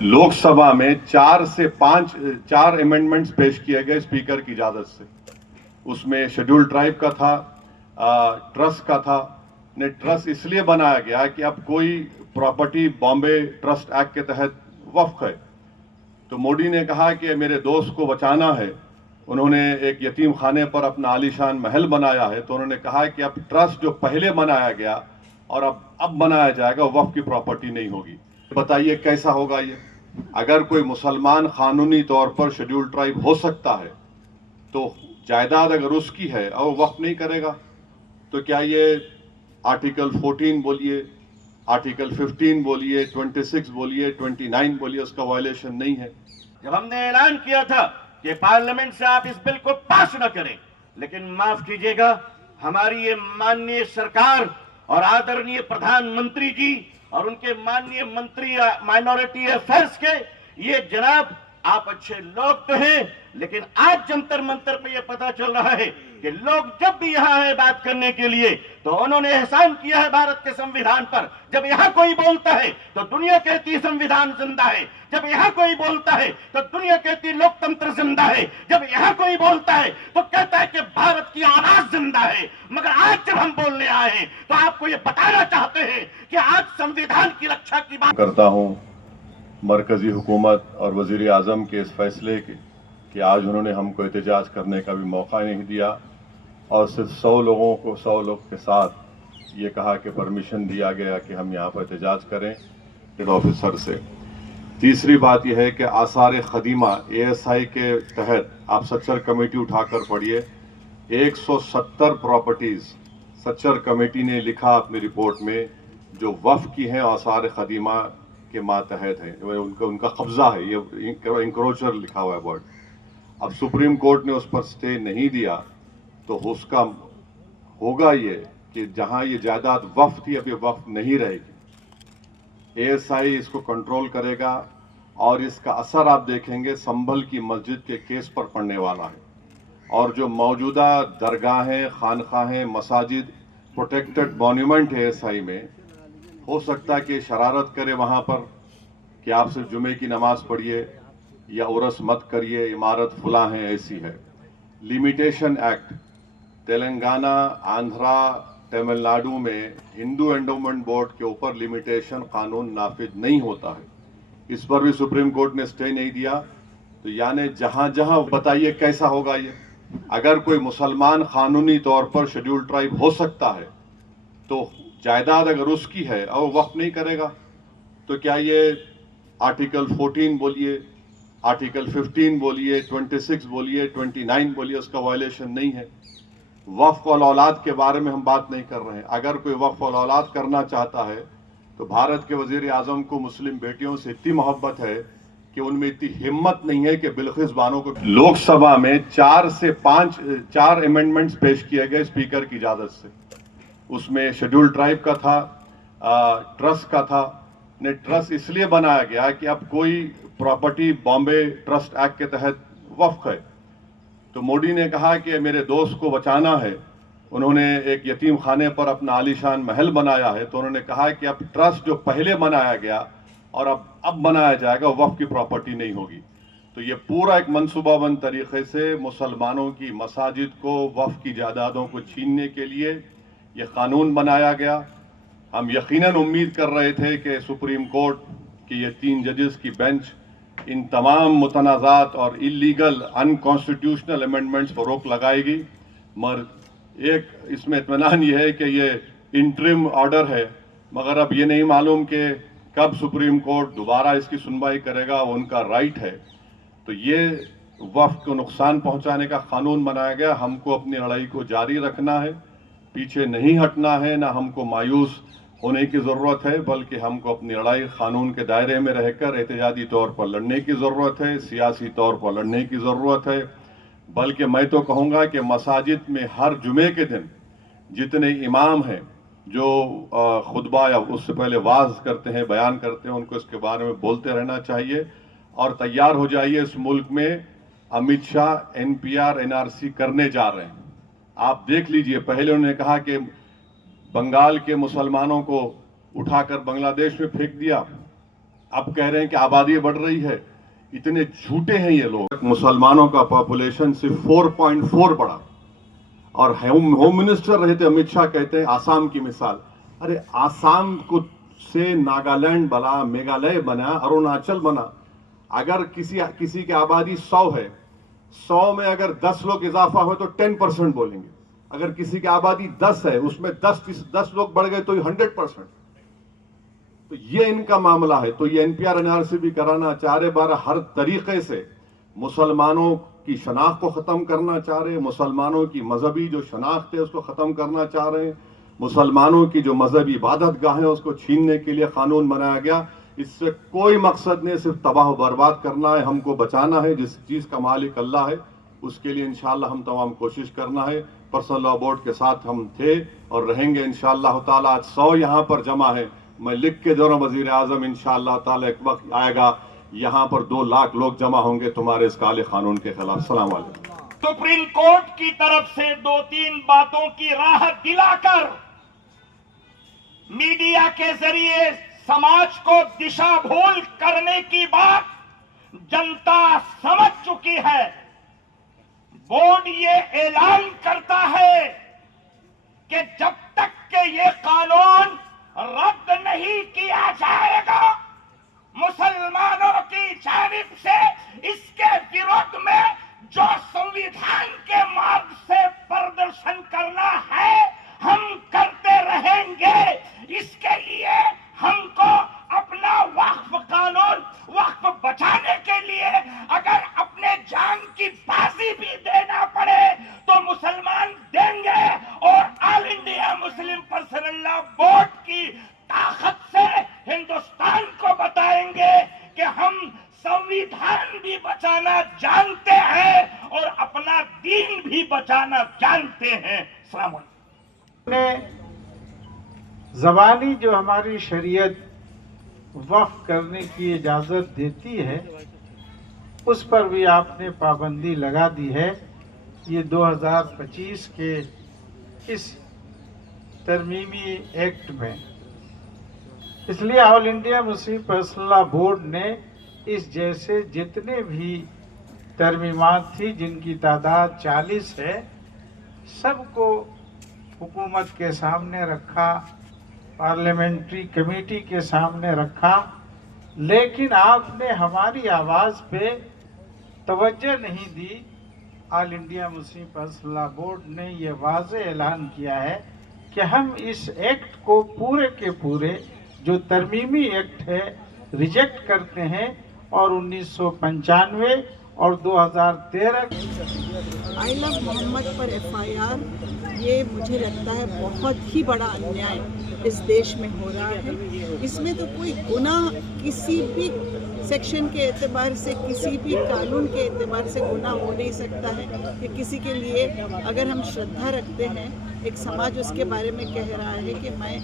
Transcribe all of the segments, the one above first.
लोकसभा में 4 अमेंडमेंट्स पेश किए गए स्पीकर की इजाजत से। उसमें शेड्यूल ट्राइब का था, ट्रस्ट का था। ने ट्रस्ट इसलिए बनाया गया कि अब कोई प्रॉपर्टी बॉम्बे ट्रस्ट एक्ट के तहत वक्फ है, तो मोदी ने कहा कि मेरे दोस्त को बचाना है। उन्होंने एक यतीम खाने पर अपना आलीशान महल बनाया है, तो उन्होंने कहा कि अब ट्रस्ट जो पहले बनाया गया और अब बनाया जाएगा, वक्फ की प्रॉपर्टी नहीं होगी। बताइए कैसा होगा ये? अगर कोई मुसलमान कानूनी तौर पर शेड्यूल ट्राइब हो सकता है, तो जायदाद अगर उसकी है और वक्फ नहीं करेगा, तो क्या ये आर्टिकल 14 बोलिए, आर्टिकल 15 बोलिए, 26 बोलिए, 29 बोलिए, उसका वायलेशन नहीं है? जब हमने ऐलान किया था कि पार्लियामेंट से आप इस बिल को पास न करें, लेकिन माफ कीजिएगा, हमारी ये माननीय सरकार और आदरणीय प्रधानमंत्री जी और उनके माननीय मंत्री माइनॉरिटी अफेयर्स के ये जनाब, आप अच्छे लोग तो हैं, लेकिन आज जंतर मंतर पे ये पता चल रहा है कि लोग जब भी यहाँ है बात करने के लिए, तो उन्होंने एहसान किया है भारत के संविधान पर। जब यहाँ कोई बोलता है तो दुनिया कहती है संविधान जिंदा है, जब यहाँ कोई बोलता है तो दुनिया कहती है लोकतंत्र जिंदा है, जब यहाँ कोई बोलता है तो कहता है कि भारत की आवाज जिंदा है। मगर आज जब हम बोलने आए हैं तो आपको ये बताना चाहते हैं कि आज संविधान की रक्षा की बात करता हूँ मरकजी हुकूमत और वजीर आजम के इस फैसले के कि आज उन्होंने हमको एहतजाज करने का भी मौका नहीं दिया और सिर्फ 100 लोग के साथ ये कहा कि परमिशन दिया गया कि हम यहाँ पर एहतजाज करें ऑफिसर से। तीसरी बात यह है कि आसार खदीमा ASI के तहत आप सच्चर कमेटी उठाकर पढ़िए, 170 प्रॉपर्टीज सच्चर कमेटी ने लिखा अपनी रिपोर्ट में जो वफ़ की हैं, आसार खदीमा के मातहत है, उनका कब्जा है, ये इंक्रोचर लिखा हुआ है वर्ड। अब सुप्रीम कोर्ट ने उस पर स्टे नहीं दिया, तो उसका होगा ये कि जहां ये जायदाद वक्फ थी, अब ये वक्फ नहीं रहेगी। ASI इसको कंट्रोल करेगा और इसका असर आप देखेंगे संभल की मस्जिद के केस पर पड़ने वाला है। और जो मौजूदा दरगाहें, खानखाहें, मसाजिद प्रोटेक्टेड मॉन्यूमेंट है ASI में, हो सकता है कि शरारत करे वहां पर कि आप सिर्फ जुमे की नमाज पढ़िए या उरस मत करिए, इमारत फुला है, ऐसी है। लिमिटेशन एक्ट तेलंगाना, आंध्रा, तमिलनाडु में हिंदू एंडोमेंट बोर्ड के ऊपर लिमिटेशन कानून नाफिज नहीं होता है। इस पर भी सुप्रीम कोर्ट ने स्टे नहीं दिया। तो यानी जहां जहां बताइए कैसा होगा ये? अगर कोई मुसलमान कानूनी तौर पर शेड्यूल ट्राइब हो सकता है, तो जायदाद अगर उसकी है और वक्फ नहीं करेगा, तो क्या ये आर्टिकल 14 बोलिए, आर्टिकल 15 बोलिए, 26 बोलिए, 29 बोलिए, उसका वायलेशन नहीं है? वक्फ और औलाद के बारे में हम बात नहीं कर रहे हैं। अगर कोई वक्फ और औलाद करना चाहता है, तो भारत के वजीर आजम को मुस्लिम बेटियों से इतनी मोहब्बत है कि उनमें इतनी हिम्मत नहीं है कि बिल्किस बानो को। लोकसभा में 4 अमेंडमेंट्स पेश किए गए स्पीकर की इजाजत से। उसमें शेड्यूल ट्राइब का था, ट्रस्ट का था। ने ट्रस्ट इसलिए बनाया गया कि अब कोई प्रॉपर्टी बॉम्बे ट्रस्ट एक्ट के तहत वक्फ है, तो मोदी ने कहा कि मेरे दोस्त को बचाना है। उन्होंने एक यतीम खाने पर अपना आलीशान महल बनाया है, तो उन्होंने कहा कि अब ट्रस्ट जो पहले बनाया गया और अब बनाया जाएगा, वक्फ की प्रॉपर्टी नहीं होगी। तो ये पूरा एक मनसूबाबंद तरीके से मुसलमानों की मसाजिद को, वक्फ की जायदादों को छीनने के लिए ये कानून बनाया गया। हम यकीनन उम्मीद कर रहे थे कि सुप्रीम कोर्ट की ये 3 जजेस की बेंच इन तमाम मुतनाज़ात और इलीगल अनकॉन्स्टिट्यूशनल अमेंडमेंट्स पर रोक लगाएगी। मगर एक इसमें इत्मीनान ये है कि ये इंटरिम ऑर्डर है, मगर अब ये नहीं मालूम कि कब सुप्रीम कोर्ट दोबारा इसकी सुनवाई करेगा, वो उनका राइट है। तो ये वक्फ को नुकसान पहुंचाने का कानून बनाया गया। हमको अपनी लड़ाई को जारी रखना है, पीछे नहीं हटना है, ना हमको मायूस होने की ज़रूरत है, बल्कि हमको अपनी लड़ाई कानून के दायरे में रहकर एहतजाजी तौर पर लड़ने की ज़रूरत है, सियासी तौर पर लड़ने की ज़रूरत है। बल्कि मैं तो कहूँगा कि मसाजिद में हर जुमे के दिन जितने इमाम हैं जो खुतबा या उससे पहले वाज करते हैं, बयान करते हैं, उनको इसके बारे में बोलते रहना चाहिए। और तैयार हो जाइए, इस मुल्क में अमित शाह NPR NRC करने जा रहे हैं। आप देख लीजिए, पहले उन्होंने कहा कि बंगाल के मुसलमानों को उठाकर बांग्लादेश में फेंक दिया, अब कह रहे हैं कि आबादी बढ़ रही है। इतने झूठे हैं ये लोग। मुसलमानों का पॉपुलेशन सिर्फ 4.4 बढ़ा और होम मिनिस्टर रहे थे अमित शाह, कहते हैं आसाम की मिसाल। अरे आसाम को से नागालैंड बना, मेघालय बना, अरुणाचल बना। अगर किसी की आबादी 100 है, 100 में अगर 10 लोग इजाफा हो तो 10% बोलेंगे। अगर किसी की आबादी 10 है, उसमें 10 लोग बढ़ गए तो 100%। तो ये इनका मामला है। तो ये एनपीआर एनआरसी भी कराना चाह रहे, 12 हर तरीके से मुसलमानों की शनाख्त को खत्म करना चाह रहे, मुसलमानों की मजहबी जो शनाख्त है उसको खत्म करना चाह रहे हैं, मुसलमानों की जो मजहबी इबादत गाह है उसको छीनने के लिए कानून बनाया गया। इससे कोई मकसद नहीं, सिर्फ तबाह बर्बाद करना है, हमको बचाना है। जिस चीज का मालिक अल्लाह है, उसके लिए इंशाअल्लाह हम तमाम कोशिश करना है। पर्सनल लॉ बोर्ड के साथ हम थे और रहेंगे इंशाअल्लाह ताला। आज 100 यहां पर जमा है। मैं लिख के दे रहा हूं वजीर आजम, इंशाअल्लाह ताला एक वक्त आएगा यहां पर 2 लाख लोग जमा होंगे तुम्हारे इस काले कानून के खिलाफ। सलाम वालेकुम। सुप्रीम कोर्ट की तरफ से 2-3 बातों की राहत दिलाकर मीडिया के जरिए समाज को दिशा भूल करने की बात जनता समझ चुकी है। बोर्ड ये ऐलान करता है कि जब तक के ये कानून रद्द नहीं किया जाएगा, मुसलमानों की जानिब से इसके विरोध में जो संविधान के मार्ग से प्रदर्शन करना है हम करते रहेंगे। इसके लिए हमको अपना वक्फ कानून, वक्फ बचाने के लिए अगर अपने जान की बाजी भी देना पड़े तो मुसलमान देंगे। और all India Muslim Personal Law board की ताकत से हिंदुस्तान को बताएंगे कि हम संविधान भी बचाना जानते हैं और अपना दीन भी बचाना जानते हैं। अस्सलाम वालेकुम। ज़बानी जो हमारी शरीयत वक्फ करने की इजाज़त देती है उस पर भी आपने पाबंदी लगा दी है। ये 2025 के इस तरमीमी एक्ट में, इसलिए all India Muslim Personal Law Board ने इस जैसे जितने भी तरमीमात थी जिनकी तादाद 40 है, सबको हुकूमत के सामने रखा, पार्लियामेंट्री कमेटी के सामने रखा, लेकिन आपने हमारी आवाज़ पे तवज्जो नहीं दी। All India Muslim Personal Law Board ने ये वाज़ेह ऐलान किया है कि हम इस एक्ट को पूरे के पूरे जो तरमीमी एक्ट है रिजेक्ट करते हैं और 1995 और 2013 आई लव मोहम्मद पर एफआईआर, ये मुझे लगता है बहुत ही बड़ा अन्याय इस देश में हो रहा है। इसमें तो कोई गुनाह किसी भी सेक्शन के एतबार से, किसी भी कानून के एतबार से गुनाह हो नहीं सकता है कि किसी के लिए अगर हम श्रद्धा रखते हैं, एक समाज उसके बारे में कह रहा है कि मैं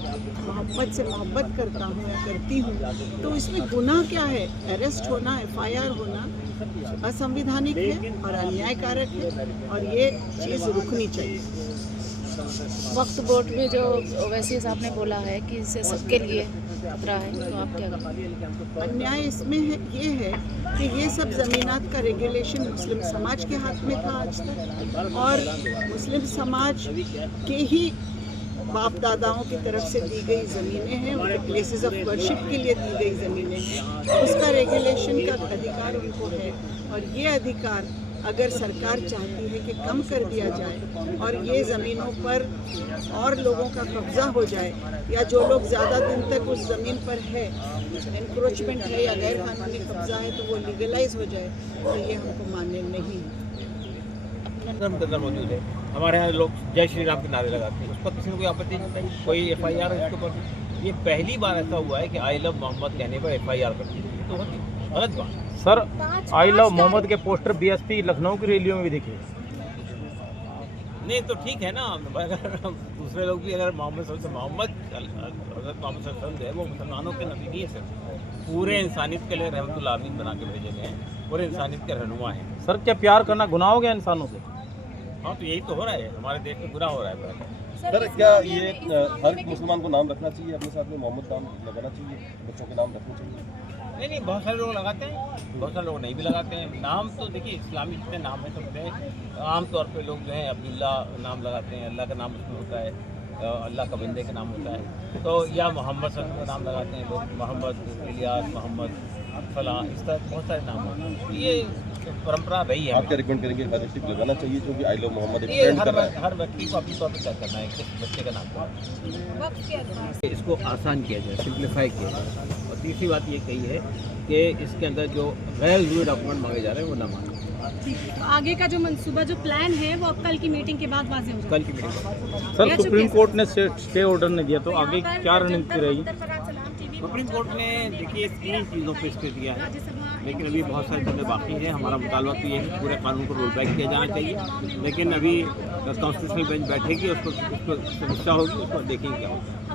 मोहब्बत से मोहब्बत करता हूँ या करती हूँ, तो इसमें गुनाह क्या है? अरेस्ट होना, एफआईआर होना असंवैधानिक है और अन्यायकारक है और ये चीज़ रुकनी चाहिए। वक्फ बोर्ड में जो वैसे साहब ने बोला है कि इससे सबके लिए खतरा है, तो आप क्या करेंगे? अन्याय इसमें है, ये है कि ये सब ज़मीनात का रेगुलेशन मुस्लिम समाज के हाथ में था आज तक, और मुस्लिम समाज के ही बाप दादाओं की तरफ से दी गई ज़मीनें हैं, उनके प्लेसेस ऑफ वर्शिप के लिए दी गई ज़मीनें हैं, उसका रेगुलेशन का अधिकार उनको है। और ये अधिकार अगर सरकार चाहती है कि कम कर दिया जाए और ये ज़मीनों पर और लोगों का कब्ज़ा हो जाए, या जो लोग ज़्यादा दिन तक उस ज़मीन पर है, एनक्रोचमेंट है या गैर कानूनी कब्ज़ा है, तो वो लीगलाइज हो जाए, तो ये हमको मान्य नहीं है। मौजूद है हमारे यहाँ, लोग जय श्री राम के नारे लगाते हैं, उस पर किसी को कोई आपत्ति नहीं, कोई एफआईआर है इसके ऊपर। ये पहली बार ऐसा हुआ है कि आई लव मोहम्मद कहने पर एफआईआर करती है, तो गलत बात। सर, आई लव मोहम्मद के पोस्टर बीएसपी लखनऊ की रैलियों में भी दिखे। नहीं तो ठीक है ना, अगर दूसरे लोग भी अगर मोहम्मद है वो मुसलमानों के नबी नहीं है सर, पूरे इंसानियत के लिए रहमतुल आमीन बना के भेजे गए हैं, पूरे इंसानियत के रहनुमा हैं। सर, क्या प्यार करना गुनाह हो गया इंसानों से? हाँ, तो यही तो हो रहा है, हमारे देश में गुनाह हो रहा है। सर, क्या ये हर मुसलमान को नाम रखना चाहिए, अपने साथ में मोहम्मद नाम लगाना चाहिए, बच्चों के नाम रखने चाहिए? नहीं, बहुत सारे लोग लगाते हैं, बहुत सारे लोग नहीं भी लगाते हैं। नाम तो देखिए इस्लामी जितने नाम है सब में आमतौर पे लोग जो है अब्दुल्ला नाम लगाते हैं, अल्लाह का नाम उसमें होता है, अल्लाह का बंदे का नाम होता है। तो या मोहम्मद सल्लल्लाहु अलैहि वसल्लम का नाम लगाते हैं लोग, मोहम्मद, इलियास, मोहम्मद फलां, इस तरह बहुत सारे नाम हैं। ये परंपरा रही है। आप क्या रिकमेंड करेंगे, हर व्यक्ति को लगाना चाहिए जो कि आई लव मोहम्मद एक ये ट्रेंड कर रहा है? हर व्यक्ति को अपनी तौर पर तय करना है किस बच्चे का नाम क्या है। इसको आसान किया जाए, सिंप्लीफाई किया जाए। और तीसरी बात ये कही है कि इसके अंदर जो गैर जरूरी डॉक्यूमेंट मांगे जा रहे हैं वो ना मांगे। तो आगे का जो मंसूबा जो प्लान है वो अब कल की मीटिंग के बाद वाज़ेह होगा। कल की मीटिंग में सर सुप्रीम कोर्ट ने स्टे ऑर्डर ने दिया, तो आगे क्या रणनीति रहेगी? सुप्रीम कोर्ट ने देखिए 3 चीज़ों पर स्टे दिया है, लेकिन अभी बहुत सारी चीज़ें बाकी हैं। हमारा मुतालबा तो ये है कि पूरे कानून को रोल बैक किया जाना चाहिए, लेकिन अभी कॉन्स्टिट्यूशनल बेंच बैठेगी, उस पर समीक्षा होगी, उस पर देखेंगे क्या होगा।